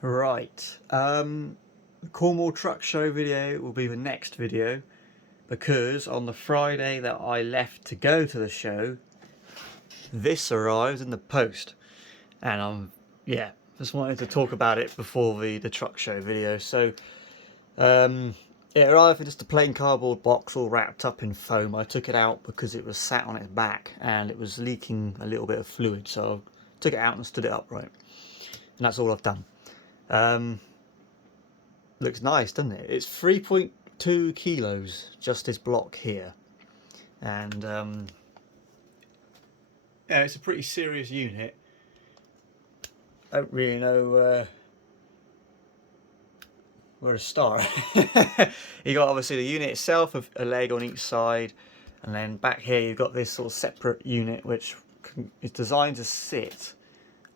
Right, Cornwall Truck Show video will be the next video, because on the Friday that I left to go to the show, this arrived in the post, and just wanted to talk about it before the truck show video. So it arrived in just a plain cardboard box all wrapped up in foam. I took it out because it was sat on its back and it was leaking a little bit of fluid, so I took it out and stood it upright, and that's all I've done. Looks nice, doesn't it? It's 3.2 kilos, just this block here, and yeah, it's a pretty serious unit. I don't really know where to start. You got obviously the unit itself, of a leg on each side, and then back here you've got this sort of separate unit which is designed to sit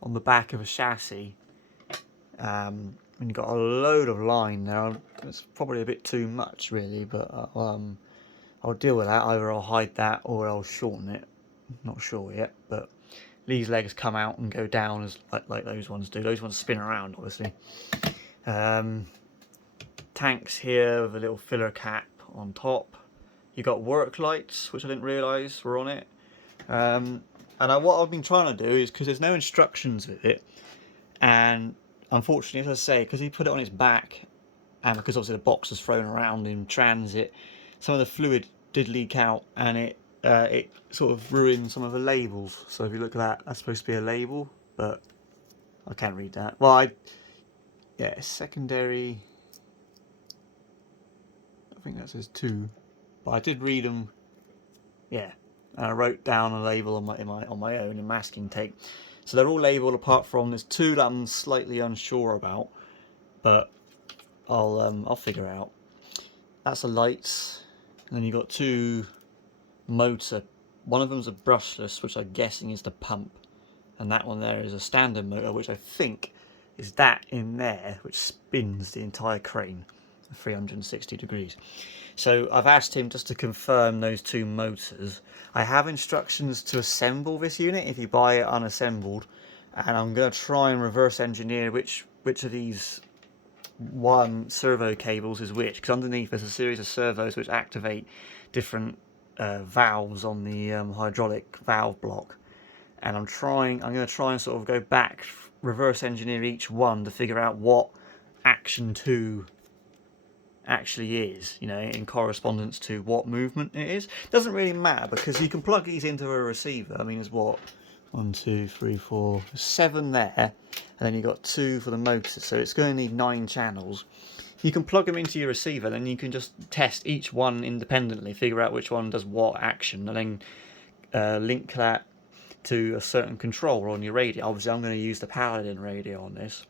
on the back of a chassis. And you've got a load of line there. It's probably a bit too much really, but I'll deal with that. Either I'll hide that or I'll shorten it. Not sure yet, but these legs come out and go down as like those ones do. Those ones spin around, obviously. Tanks here with a little filler cap on top. You got work lights, which I didn't realise were on it. And what I've been trying to do is, because there's no instructions with it, and unfortunately, as I say, because he put it on its back, and because obviously the box was thrown around in transit, some of the fluid did leak out, and it sort of ruined some of the labels. So if you look at that, that's supposed to be a label, but I can't read that. Well, yeah, secondary. I think that says 2, but I did read them. Yeah, and I wrote down a label on my own in masking tape. So they're all labelled apart from there's 2 that I'm slightly unsure about, but I'll figure it out. That's the lights, and then you've got 2 motor. One of them's a brushless, which I'm guessing is the pump, and that one there is a standard motor, which I think is that in there, which spins the entire crane 360 degrees. So I've asked him just to confirm those 2 motors. I have instructions to assemble this unit if you buy it unassembled, and I'm going to try and reverse engineer which of these one servo cables is which, because underneath there's a series of servos which activate different valves on the hydraulic valve block, and I'm going to try and sort of go back, reverse engineer each one to figure out what action 2 actually is, you know, in correspondence to what movement it is. Doesn't really matter, because you can plug these into a receiver. I mean, there's what, 1, 2, 3, 4, 7 there, and then you've got 2 for the motor, so it's going to need 9 channels. You can plug them into your receiver, then you can just test each one independently, figure out which one does what action, and then link that to a certain controller on your radio. Obviously I'm going to use the Paladin radio on this,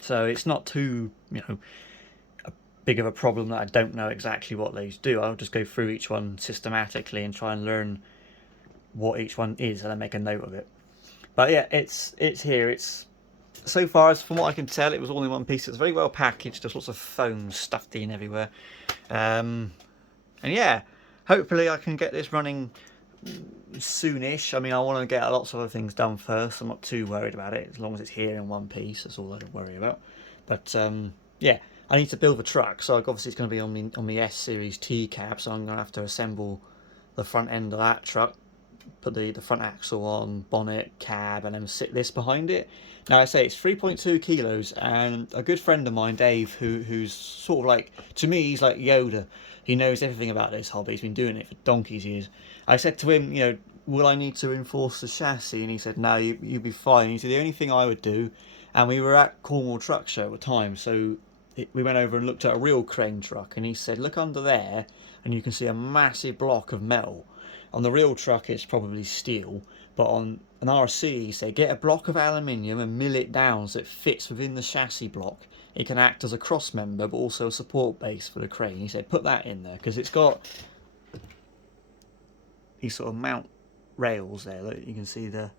so it's not too, you know, big of a problem that I don't know exactly what these do. I'll just go through each one systematically and try and learn what each one is, and then make a note of it. But yeah, it's here. It's so far, as from what I can tell, it was all in one piece. It's very well packaged. There's lots of foam stuffed in everywhere, and yeah, hopefully I can get this running soonish. I mean, I want to get lots of other things done first. I'm not too worried about it, as long as it's here in one piece. That's all I worry about. But yeah, I need to build the truck, so obviously it's going to be on the S series T cab. So I'm going to have to assemble the front end of that truck, put the front axle on, bonnet, cab, and then sit this behind it. Now I say it's 3.2 kilos, and a good friend of mine, Dave, who's sort of like, to me he's like Yoda. He knows everything about this hobby. He's been doing it for donkey's years. I said to him, you know, will I need to reinforce the chassis? And he said, no, you'll be fine. He said the only thing I would do, and we were at Cornwall Truck Show at the time, so we went over and looked at a real crane truck, and he said, look under there and you can see a massive block of metal. On the real truck it's probably steel, but on an RC, he said, get a block of aluminium and mill it down so it fits within the chassis block. It can act as a cross member but also a support base for the crane. He said put that in there, because it's got these sort of mount rails there. Look, you can see the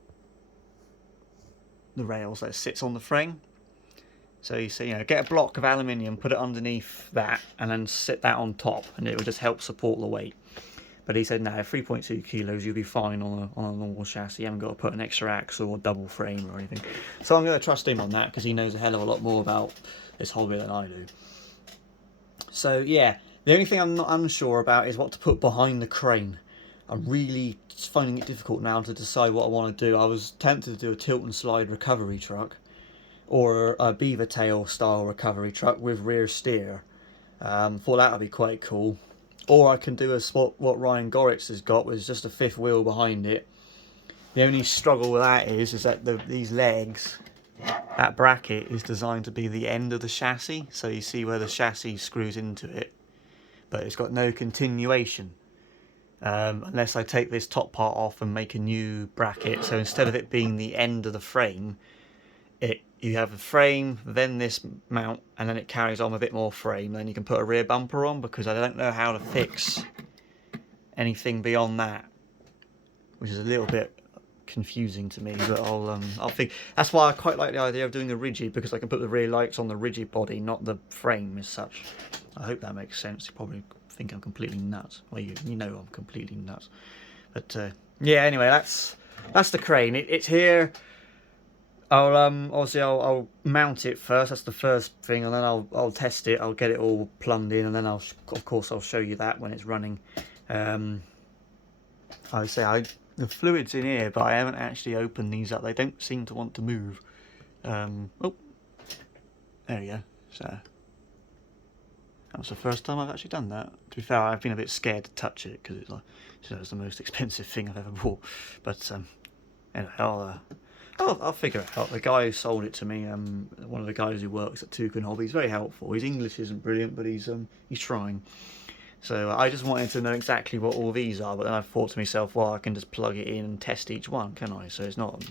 rails that sits on the frame. So you see, you know, get a block of aluminium, put it underneath that, and then sit that on top, and it will just help support the weight. But he said, no, 3.2 kilos, you'll be fine on a normal chassis. You haven't got to put an extra axle or double frame or anything. So I'm going to trust him on that because he knows a hell of a lot more about this hobby than I do. So yeah, the only thing I'm not unsure about is what to put behind the crane. I'm really finding it difficult now to decide what I want to do. I was tempted to do a tilt and slide recovery truck, or a beaver tail style recovery truck with rear steer. Thought that would be quite cool. Or I can do what Ryan Goritz has got, with just a fifth wheel behind it. The only struggle with that is that these legs, that bracket is designed to be the end of the chassis, so you see where the chassis screws into it, but it's got no continuation. Unless I take this top part off and make a new bracket, so instead of it being the end of the frame, you have a frame, then this mount, and then it carries on a bit more frame. Then you can put a rear bumper on, because I don't know how to fix anything beyond that, which is a little bit confusing to me. But I'll think. That's why I quite like the idea of doing a rigid, because I can put the rear lights on the rigid body, not the frame as such. I hope that makes sense. You probably think I'm completely nuts. Well, you know I'm completely nuts. But yeah. Anyway, that's the crane. It's here. I'll mount it first. That's the first thing, and then I'll test it. I'll get it all plumbed in, and then of course I'll show you that when it's running. The fluid's in here, but I haven't actually opened these up. They don't seem to want to move. Oh, there we go. So that was the first time I've actually done that. To be fair, I've been a bit scared to touch it because it's the most expensive thing I've ever bought. But anyway, I'll figure it out. The guy who sold it to me, one of the guys who works at Toucan Hobby, he's very helpful. His English isn't brilliant, but he's trying. So I just wanted to know exactly what all these are, but then I thought to myself, well, I can just plug it in and test each one, can I? So it's not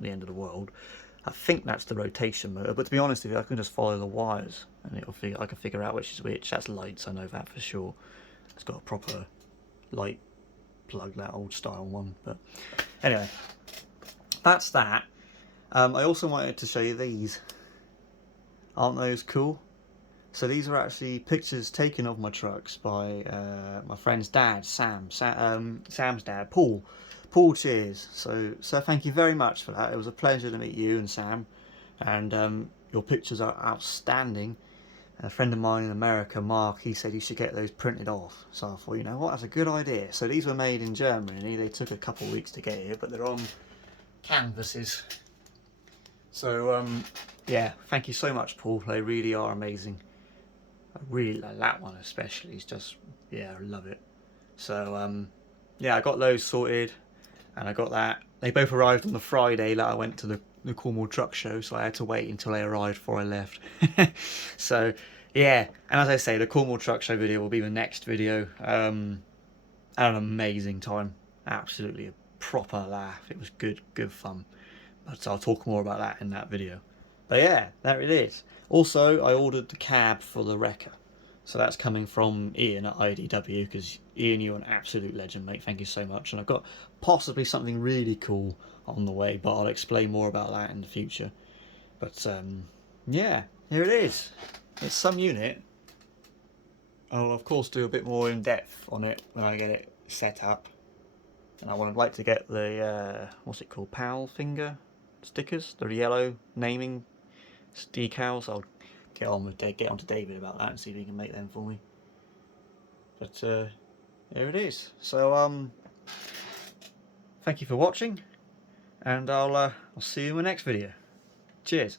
the end of the world. I think that's the rotation motor, but to be honest with you, I can just follow the wires and I can figure out which is which. That's lights, I know that for sure. It's got a proper light plug, that old style one. But anyway, that's that. I also wanted to show you these. Aren't those cool? So these are actually pictures taken of my trucks by my friend's dad, Sam's dad, Paul. Paul, cheers. So thank you very much for that. It was a pleasure to meet you and Sam, and your pictures are outstanding. A friend of mine in America, Mark, he said you should get those printed off. So I thought, you know what, that's a good idea. So these were made in Germany. They took a couple of weeks to get here, but they're on canvases. So yeah, thank you so much, Paul. They really are amazing. I really like that one especially. It's just, yeah, I love it. So yeah, I got those sorted, and I got that. They both arrived on the Friday that I went to the Cornwall Truck Show, so I had to wait until they arrived before I left. So yeah, and as I say, the Cornwall Truck Show video will be the next video. I had an amazing time, absolutely a proper laugh. It was good fun, but I'll talk more about that in that video. But yeah, there it is. Also, I ordered the cab for the wrecker, so that's coming from Ian at IDW, because Ian, you're an absolute legend, mate. Thank you so much. And I've got possibly something really cool on the way, but I'll explain more about that in the future. But yeah, here it is. It's some unit. I'll of course do a bit more in depth on it when I get it set up. And I would like to get the what's it called, PAL finger stickers, the yellow naming decals. I'll get on to David about that and see if he can make them for me. But there it is. So thank you for watching, and I'll see you in the next video. Cheers.